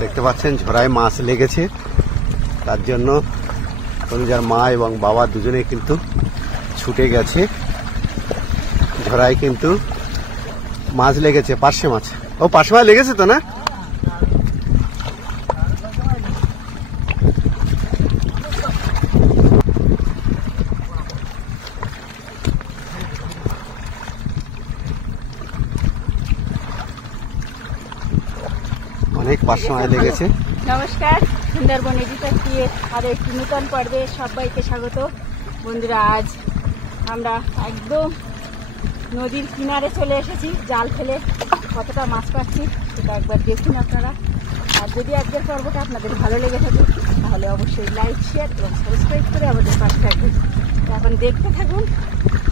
দেখতে পাচ্ছেন ঝোড়ায় মাছ লেগেছে, তার জন্য তনুজার মা এবং বাবা দুজনেই কিন্তু ছুটে গেছে। ঝোড়ায় কিন্তু মাছ লেগেছে, পার্শে মাছ। ও পার্শে মাছ লেগেছে তো না? অনেক পার্শে মাছ লেগেছে। নমস্কার, সুন্দরবন এডিটর টিভির আরো একটি নতুন পর্বে সবাইকে স্বাগত। বন্ধুরা, আজ আমরা একদম নদীর কিনারে চলে এসেছি। জাল ফেলে কতটা মাছ পাচ্ছি সেটা একবার দেখুন আপনারা। আর যদি আজকের পর্বটা আপনাদের ভালো লেগে থাকে তাহলে অবশ্যই লাইক, শেয়ার এবং সাবস্ক্রাইব করে আমাদের পাশে থাকবেন। এখন দেখতে থাকুন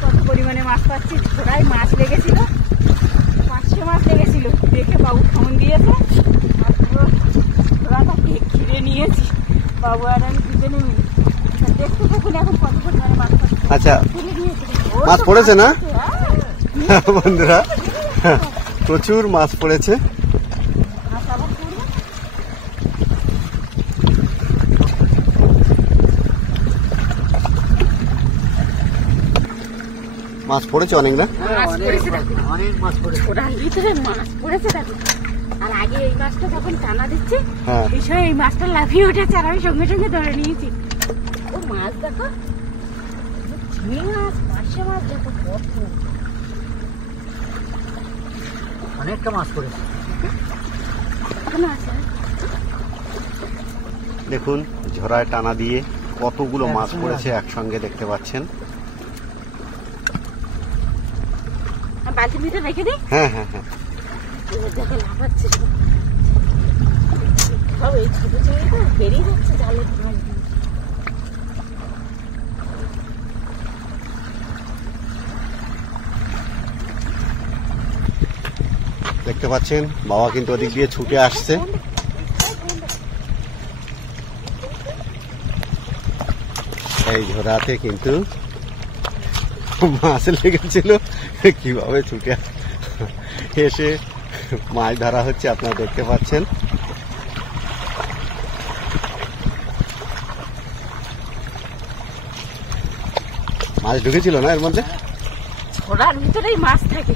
কত পরিমাণে মাছ পাচ্ছি। ঝোড়ায় মাছ লেগেছিল, 500 মাছ লেগেছিল। দেখে বাবু খামন দিয়েছে আর পুরো ঝোড়াটাকে ঘিরে নিয়েছি বাবু আর আমি দুজনে মিলে। দেখতে থাকুন এখন কত পরিমাণে মাছ পাচ্ছি। আচ্ছা, মাছ পড়েছে না বন্ধুরা? প্রচুর মাছ পড়েছে। মাছ পড়েছে অনেক না? অনেক মাছ পড়েছে, ওটার ভিতরে মাছ পড়েছে দেখো। আর আগে এই মাছটা যখন টানা দিচ্ছে বিষয় এই মাছটা লাফিয়ে উঠেছে আর আমি সঙ্গে সঙ্গে ধরে নিয়েছি। ও মাছ দেখো, চিংড়ি মাছ, পার্শে মাছ দেখো কত, অনেকটা মাছ পড়েছে। দেখুন ঝোড়ায় টানা দিয়ে কতগুলো মাছ পড়েছে একসঙ্গে দেখতে পাচ্ছেন। বালতির ভিতরে রেখে দিই। হ্যাঁ হ্যাঁ হ্যাঁ, দেখো লাফাচ্ছে সব। এই ছোট চিংড়িটা বেরিয়ে যাচ্ছে জালের মাছ দিয়ে। দেখতে পাচ্ছেন বাবা কিন্তু ওদিক দিয়ে ছুটে আসছে। এই ঝোড়াতে কিন্তু মাছ লেগেছিল, কিভাবে ছুটে এসে মাছ ধরা হচ্ছে আপনারা দেখতে পাচ্ছেন। মাছ ঢুকেছিল না এর মধ্যে? ঝোড়ার ভিতরেই মাছ থাকে।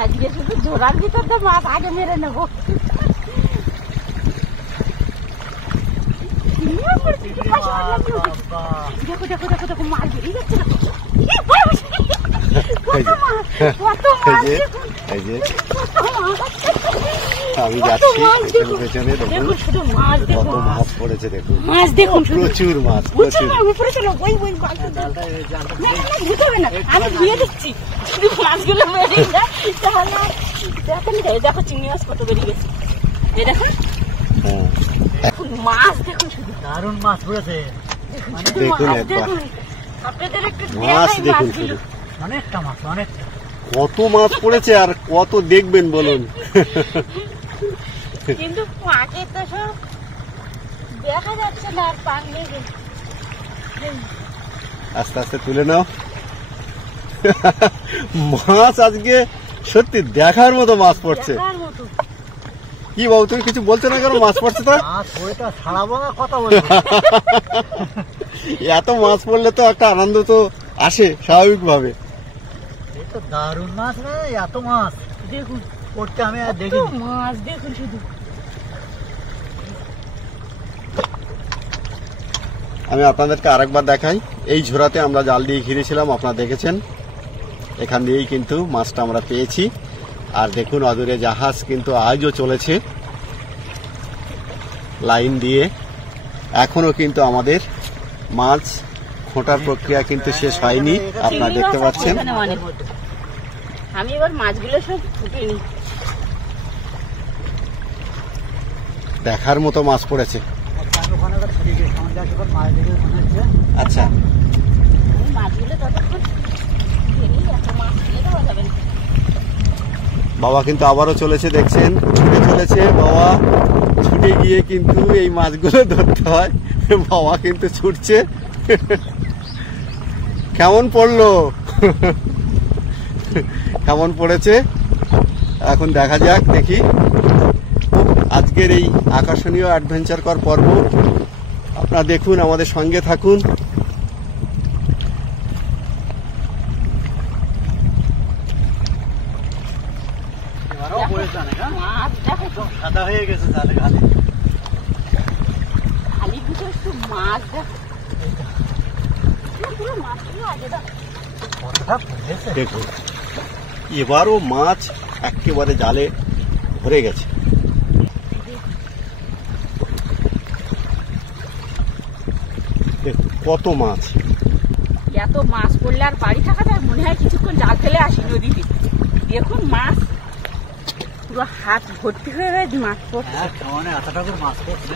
আজকে শুধু ঝোড়ার ভিতর তো মাছ আগে মেরে নেবো। দেখো দেখো দেখো দেখো মাছ বেরিয়ে যাচ্ছে। আমি যাচ্ছি পেছনে, দেখুন কত মাছ পড়েছে। দেখুন মাছ দেখুন, প্রচুর মাছ, প্রচুর। আমি ধুয়ে দিচ্ছি মাছগুলো বেরিয়ে যায় তাহলে। দেখো চিংড়ি মাছ কত বেরিয়ে গেছে। এই দেখুন এখন মাছ দেখুন, শুধু দারুণ মাছ পড়েছে। দেখুন একবার আপনাদের একটু মাছ দেখুন, শুধু অনেকটা মাছ, অনেকটা। কত মাছ পড়েছে আর কত দেখবেন বলুন। কিন্তু পাকে তো সব দেখা যাচ্ছে না, আর পাক নেই। আস্তে আস্তে তুলে নাও। মাছ আজকে সত্যি দেখার মতো মাছ পড়ছে। কি বাবু তুমি কিছু বলছো না কেন? মাছ পড়ছে তো ছাড়াবো না, কথা বলবো। এত মাছ পড়লে তো একটা আনন্দ তো আসে স্বাভাবিক ভাবে। তো দারুণ মাছ না, এত মাছ দেখুন পড়তে আমি আর দেখি মাছ দেখুন শুধু। আমি আপনাদেরকে আরেকবার দেখাই। এই ঝোড়াতে আমরা জাল দিয়ে ঘিরেছিলাম, আপনারা দেখেছেন। এখান দিয়েই কিন্তু মাছটা আমরা পেয়েছি। আর দেখুন অদূরে জাহাজ কিন্তু আজও চলেছে লাইন দিয়ে। এখনো কিন্তু আমাদের মাছ খোঁটার প্রক্রিয়া কিন্তু শেষ হয়নি, আপনারা দেখতে পাচ্ছেন। আমি এবার মাছগুলো সব ফুটে নি। দেখার মতো মাছ পড়েছে। আচ্ছা, মাছগুলো ততক্ষণ বাবা কিন্তু আবারও চলেছে, দেখছেন ছুটে চলেছে বাবা। ছুটে গিয়ে কিন্তু এই মাছগুলো ধরতে হয়। বাবা কিন্তু ছুটছে। কেমন পড়লো? কেমন পড়েছে এখন দেখা যাক, দেখি আজকের এই আকর্ষণীয় অ্যাডভেঞ্চার কর পর্ব আপনারা দেখুন, আমাদের সঙ্গে থাকুন। এবারও পড়েছে না, মাছ দেখো তো, সাদা হয়ে গেছে তাহলে খালি। খালি দুটো একটু মাছ দেখো, পুরো মাছগুলো আগে দেখো। কতটা পড়েছে দেখুন এবারও মাছ একেবারে জালে ভরে গেছে। দেখুন কত মাছ, এত মাছ পড়লে আর বাড়ি থাকা যায়, মনে হয় কিছুক্ষণ জাল ফেলে আসি নদীতে। দেখুন মাছ পুরো হাত ভর্তি হয়ে গেছে মাছ পড়ছে। হ্যাঁ, কেমনে এতটা করে মাছ পড়ছে।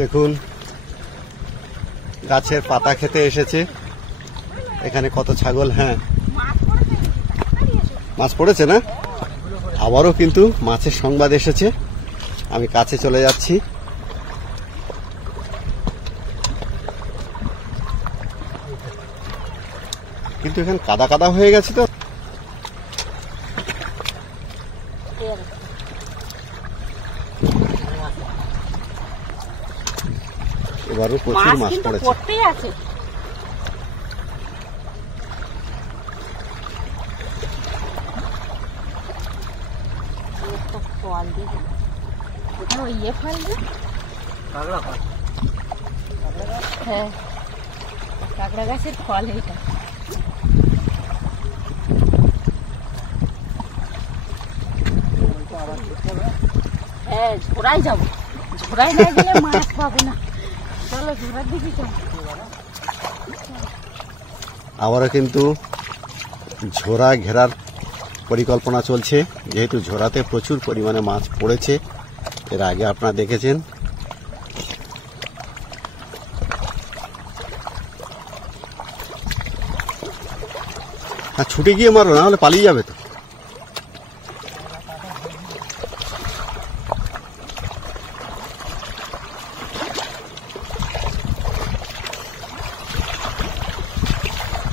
দেখুন গাছের পাতা খেতে এসেছে এখানে কত ছাগল। হ্যাঁ মাছ পড়েছে, তাড়াতাড়ি এসো। মাছ পড়েছে না, আবারও কিন্তু মাছের সংবাদ এসেছে। আমি কাছে চলে যাচ্ছি। কিন্তু এখানে কাদা কাদা হয়ে গেছে তো। এবারও প্রচুর মাছ কিন্তু পড়েছে। পড়তেই আছে। একটা ফল দিবি, ওই ইয়ে ফল দিবি। কাঁকড়া ফল। হ্যাঁ, কাঁকড়া গাছের ফল এইটা। হ্যাঁ, ঝোড়ায় যাবো, ঝোড়ায় না গেলে মাছ পাবো না। চলো ঝোড়ার দিকে চলো। আবারও কিন্তু ঝোড়া ঘেরার পরিকল্পনা চলছে, যেহেতু ঝোড়াতে প্রচুর পরিমাণে মাছ পড়েছে। এর আগে আপনারা দেখেছেন। আর ছুটে গিয়ে মারো, না হলে পালিয়ে যাবে তো।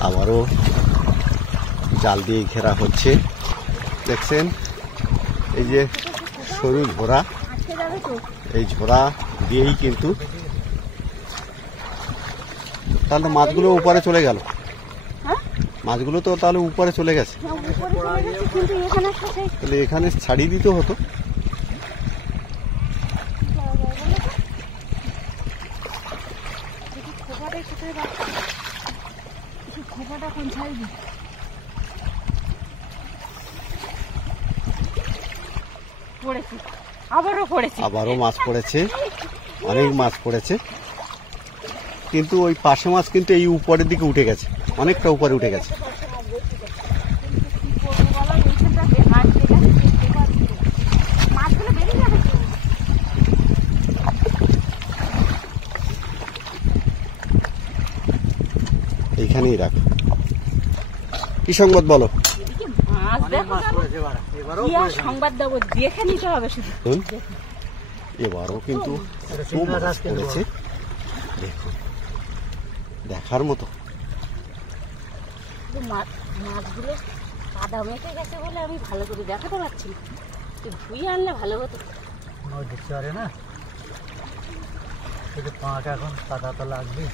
আবারও জাল দিয়ে ঘেরা হচ্ছে। দেখছেন এই যে সরু ঝোড়া, আজকে যাবে তো? এই ঝোড়া দিয়েই কিন্তু তাহলে মাছগুলো উপরে চলে গেল। হ্যাঁ? মাছগুলো তো তাহলে উপরে চলে গেছে, হ্যাঁ, উপরে চলে গেছে, কিন্তু এখানে একটা সেই তাহলে এখানে ছাড়িয়ে দিতে হতো। খোপাটা কোথায় রাখা? খোপাটা কোন সাইডে? পড়েছে, আবারও পড়েছে। আবারও মাছ পড়েছে, অনেক মাছ পড়েছে। কিন্তু ওই পাশে মাছ কিন্তু এই উপরের দিকে উঠে গেছে, অনেকটা উপরে উঠে গেছে। মাছগুলো বেরিয়ে যাবে তো। এইখানেই রাখ। কি সংবাদ বলো? এদিকে মাছ অনেক দেখো মাছ কেন? পড়েছে এবার। এবারও কি আর পড়েছে। সংবাদ দেবো, দেখে নিতে হবে শুধু। হুম? এবারও কিন্তু এটা খুব চিংড়া মাছ গাছ কিন্তু পড়েছে। দেখুন দেখার মতো। কিন্তু মাছগুলো কাদা মেখে গেছে বলে আমি ভালো করে দেখাতে পারছি না। তুই ধুয়ে আনলে ভালো হতো। নয় দিতে পারে না, শুধু পাঁটা এখন কাদা তো লাগবে।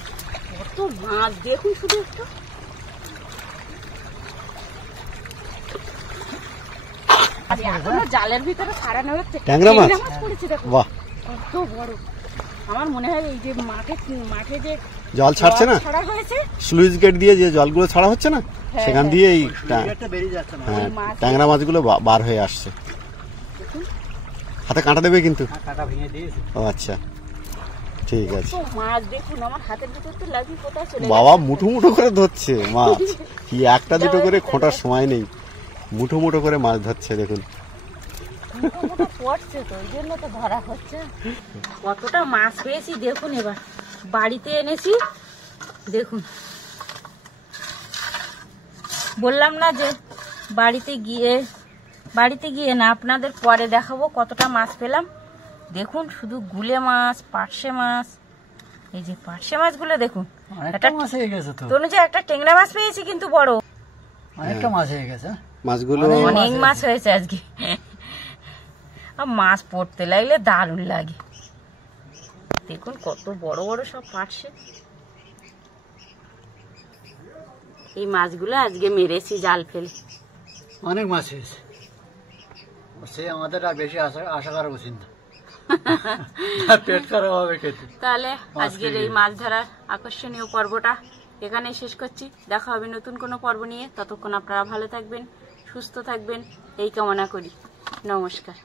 কত মাছ দেখুন শুধু একটু। আর এখনো জালের ভিতরে ছাড়ানো হচ্ছে। ট্যাংরা মাছ? পড়েছে দেখো, বাহ, কত বড়। আমার মনে হয় এই যে মাঠে যে জল ছাড়ছে না, ছাড়া হয়েছে, স্লুইস গেট দিয়ে যে জলগুলো ছাড়া হচ্ছে না, হ্যাঁ, সেখান হ্যাঁ। দিয়ে এই একটা বেরিয়ে যাচ্ছে না। হ্যাঁ এই মাছ। ট্যাংরা মাছগুলো বার হয়ে আসছে। হাতে কাঁটা দেবে কিন্তু। হ্যাঁ, কাঁটা ভেঙে দিয়েছে। ও আচ্ছা, ঠিক আছে। তো মাছ দেখুন আমার হাতের ভিতর তো লাগিয়ে কোথায় চলে বাবা গেছে। মুঠো মুঠো করে ধরছে মাছ, কি একটা দুটো করে খোঁটার সময় নেই, মুঠো মুঠো করে মাছ ধরছে। দেখুন মুখোমুখি পড়ছে তো, ওই জন্য তো ধরা হচ্ছে। কতটা মাছ পেয়েছি দেখুন। এবার বাড়িতে এনেছি, দেখুন। বললাম না যে বাড়িতে গিয়ে না আপনাদের পরে দেখাবো কতটা মাছ পেলাম। দেখুন শুধু গুলে মাছ, পার্শে মাছ, এই যে পার্শে মাছগুলো দেখুন। অনেকটা মাছ হয়ে গেছে তো। তনুজা একটা টেংরা মাছ পেয়েছি কিন্তু বড়। অনেকটা মাছ হয়ে গেছে। মাছগুলো অনেক মাছ হয়েছে আজকে। আর মাছ পড়তে লাগলে দারুণ লাগে। দেখুন কত বড় বড় সব পার্শে। এই মাছগুলো আজকে মেরেছি জাল ফেলে। অনেক মাছ হয়েছে। সে আমাদের আর বেশি আশা করা উচিত না। পেট খারাপ হবে খেতে। তাহলে আজকের এই মাছ ধরার আকর্ষণীয় পর্বটা এখানেই শেষ করছি। দেখা হবে নতুন কোনো পর্ব নিয়ে। ততক্ষণ আপনারা ভালো থাকবেন, সুস্থ থাকবেন এই কামনা করি। নমস্কার।